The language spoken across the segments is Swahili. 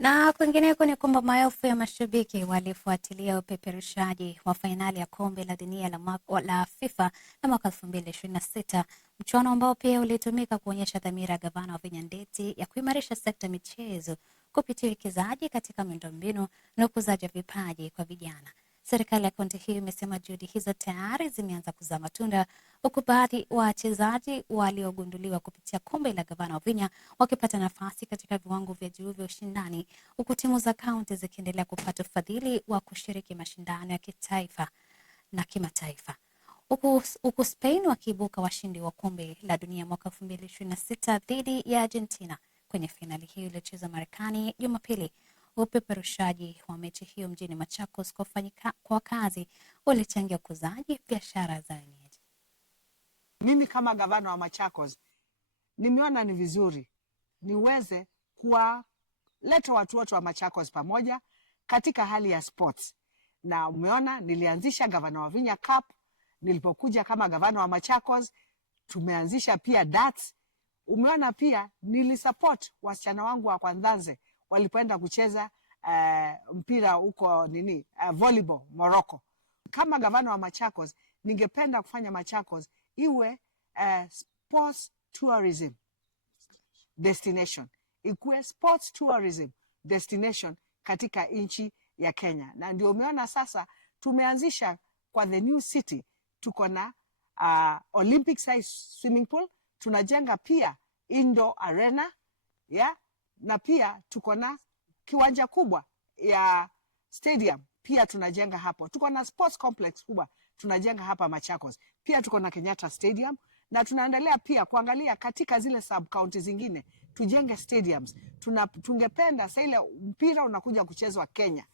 Na kwingineko ni kwamba maelfu ya mashabiki walifuatilia upeperushaji wa fainali ya kombe la dunia la FIFA la mwaka 2026, mchuano ambao pia ulitumika kuonyesha dhamira ya gavana wa Vihiga Ndeti ya kuimarisha sekta michezo kupitia uwekezaji katika miundombinu na ukuzaji wa vipaji kwa vijana. Serikali ya kaunti hiyo imesema juhudi hizo tayari zimeanza kuzaa matunda, huku baadhi wa wachezaji waliogunduliwa kupitia kombe la gavana wa Vihiga wakipata nafasi katika viwango vya juu vya ushindani, huku timu za kaunti zikiendelea kupata ufadhili wa kushiriki mashindano ya kitaifa na kimataifa. Huku Spain wakiibuka washindi wa kombe la dunia mwaka 2026 dhidi ya Argentina kwenye fainali hiyo iliyochezwa Marekani Jumapili. Upeperushaji wa mechi hiyo mjini Machakos kwa wakazi ulichangia ukuzaji biashara za wenyeji. Mimi kama gavana wa Machakos nimeona ni vizuri niweze kuwaleta watu wote wa Machakos pamoja katika hali ya sports. Na umeona nilianzisha Gavana wa Vihiga Cup nilipokuja kama gavana wa Machakos. Tumeanzisha pia darts. Umeona pia nilisupport wasichana wangu wa Kwanzanze walipoenda kucheza mpira huko volleyball Morocco. Kama gavana wa Machakos ningependa kufanya Machakos iwe sports tourism destination, ikuwe sports tourism destination katika nchi ya Kenya. Na ndio umeona sasa tumeanzisha kwa the new city, tuko na Olympic size swimming pool, tunajenga pia indoor arena na pia tuko na kiwanja kubwa ya stadium pia tunajenga hapo. Tuko na sports complex kubwa tunajenga hapa Machakos. Pia tuko na Kenyatta Stadium na tunaendelea pia kuangalia katika zile sub county zingine tujenge stadiums. Tungependa sasa ile mpira unakuja kuchezwa Kenya,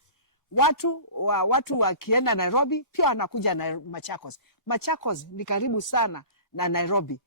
watu wakienda Nairobi pia wanakuja na Machakos. Machakos ni karibu sana na Nairobi.